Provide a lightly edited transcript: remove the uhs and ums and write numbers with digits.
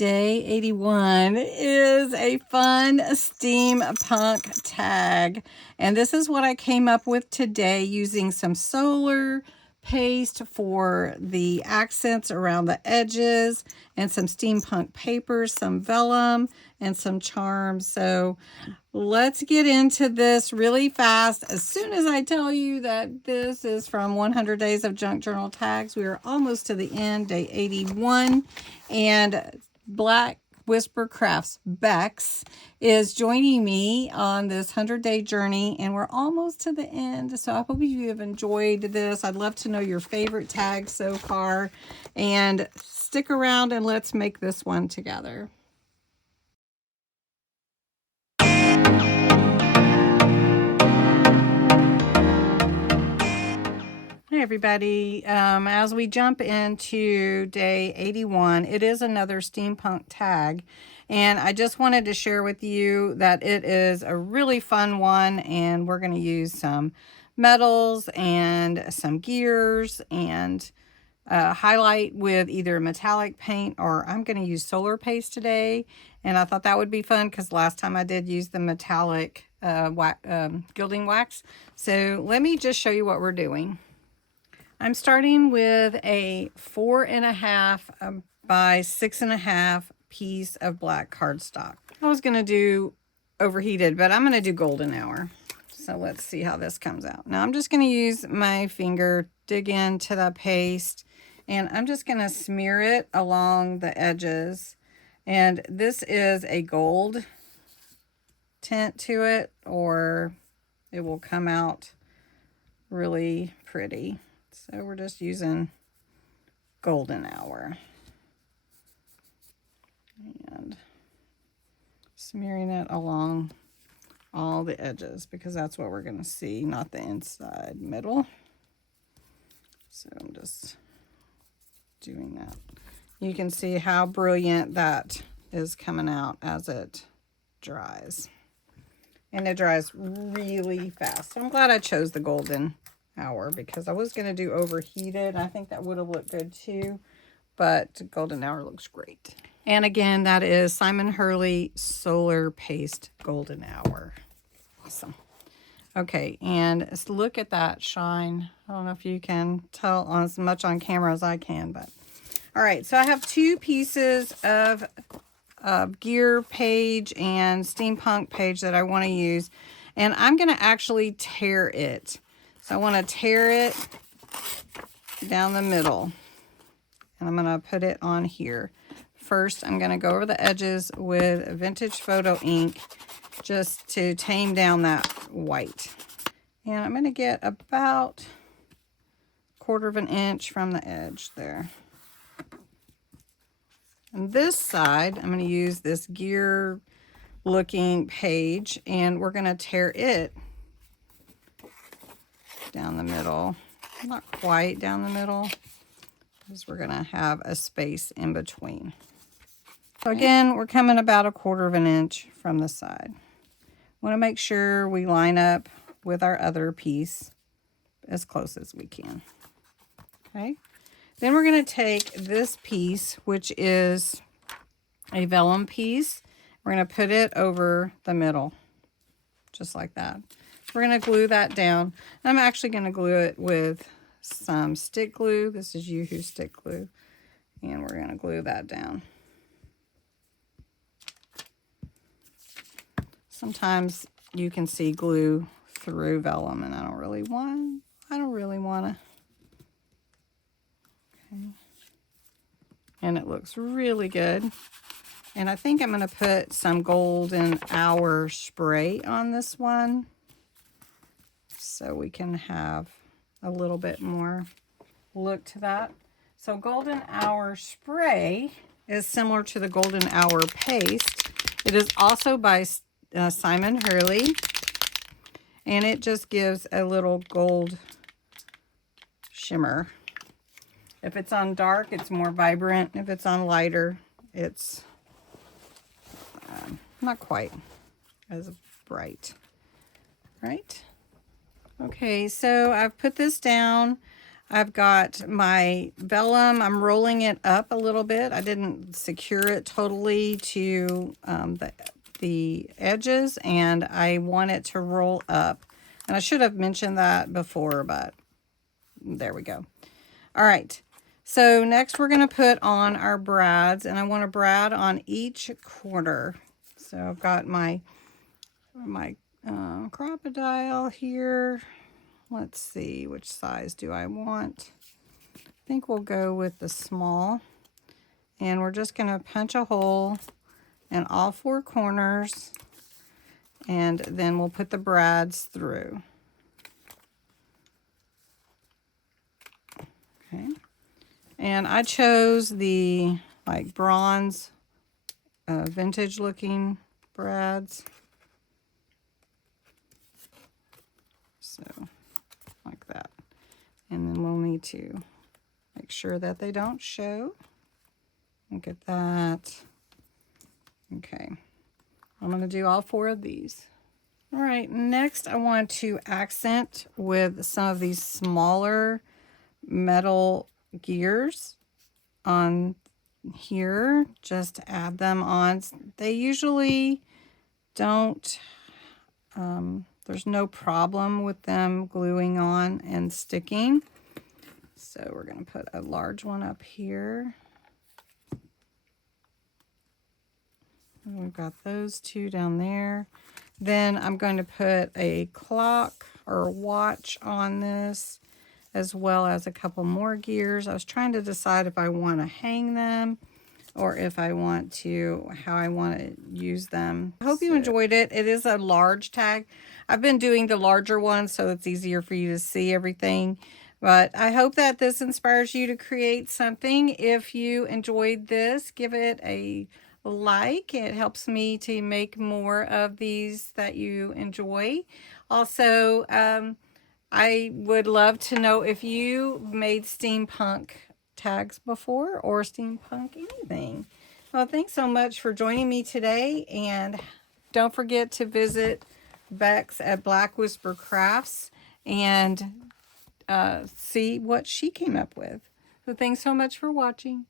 Day 81 is a fun steampunk tag, and this is what I came up with today using some solar paste for the accents around the edges and some steampunk paper, some vellum, and some charms. So let's get into this really fast. As soon as I tell you that this is from 100 Days of Junk Journal Tags, we are almost to the end, day 81, and Black Whisper Crafts Bexx is joining me on this 100-day journey, and we're almost to the end. So I hope you have enjoyed this. I'd love to know your favorite tags so far, and stick around and let's make this one together. Hey everybody, as we jump into day 81, it is another steampunk tag, and I just wanted to share with you that it is a really fun one, and we're going to use some metals and some gears and highlight with either metallic paint, or I'm going to use solar paste today, and I thought that would be fun because last time I did use the metallic gilding wax. So let me just show you what we're doing. I'm starting with a 4.5 by 6.5 piece of black cardstock. I was going to do overheated, but I'm going to do golden hour. So let's see how this comes out. Now I'm just going to use my finger, dig into the paste, and I'm just going to smear it along the edges. And this is a gold tint to it, or it will come out really pretty. So we're just using golden hour and smearing it along all the edges because that's what we're going to see, not the inside middle. So I'm just doing that. You can see how brilliant that is coming out as it dries. And it dries really fast. So I'm glad I chose the golden hour because I was going to do overheated. I think that would have looked good too, but golden hour looks great. And again, that is Simon Hurley Solar Paste Golden Hour. Awesome. Okay, and look at that shine. I don't know if you can tell on as much on camera as I can, but all right. So I have two pieces of gear page and steampunk page that I want to use, and I'm going to actually tear it. So I want to tear it down the middle, and I'm going to put it on here. First, I'm going to go over the edges with vintage photo ink just to tame down that white. And I'm going to get about 1/4 inch from the edge there. On this side, I'm going to use this gear looking page, and we're going to tear it down the middle. Not quite down the middle, because we're going to have a space in between. So again, we're coming about 1/4 inch from the side. Want to make sure we line up with our other piece as close as we can. Okay. Then we're going to take this piece, which is a vellum piece. We're going to put it over the middle, just like that. We're going to glue that down. I'm actually going to glue it with some stick glue. This is Yoo-Hoo stick glue. And we're going to glue that down. Sometimes you can see glue through vellum, and I don't really want to. Okay. And it looks really good. And I think I'm going to put some golden hour spray on this one, so we can have a little bit more look to that. So golden hour spray is similar to the golden hour paste. It is also by Simon Hurley, and it just gives a little gold shimmer. If it's on dark, it's more vibrant. If it's on lighter, it's not quite as bright, right? Okay, so I've put this down. I've got my vellum. I'm rolling it up a little bit. I didn't secure it totally to the edges, and I want it to roll up. And I should have mentioned that before, but there we go. All right. So next we're going to put on our brads, and I want a brad on each corner. So I've got my crocodile here. Let's see, which size do I want? I think we'll go with the small. And we're just going to punch a hole in all 4 corners, and then we'll put the brads through. Okay. And I chose the like bronze vintage looking brads. So like that. And then we'll need to make sure that they don't show. Look at that. Okay. I'm going to do all 4 of these. All right, next I want to accent with some of these smaller metal gears on here. Just add them on. They usually don't, there's no problem with them gluing on and sticking. So we're going to put a large one up here. And we've got those 2 down there. Then I'm going to put a clock or a watch on this, as well as a couple more gears. I was trying to decide if I want to hang them or if I want to, how I want to use them. I hope you enjoyed it. It is a large tag. I've been doing the larger ones so it's easier for you to see everything. But I hope that this inspires you to create something. If you enjoyed this, give it a like. It helps me to make more of these that you enjoy. Also, I would love to know if you made steampunk tags before or steampunk anything. Well, thanks so much for joining me today, and don't forget to visit Bexx at Black Whisper Crafts and see what she came up with. So thanks so much for watching.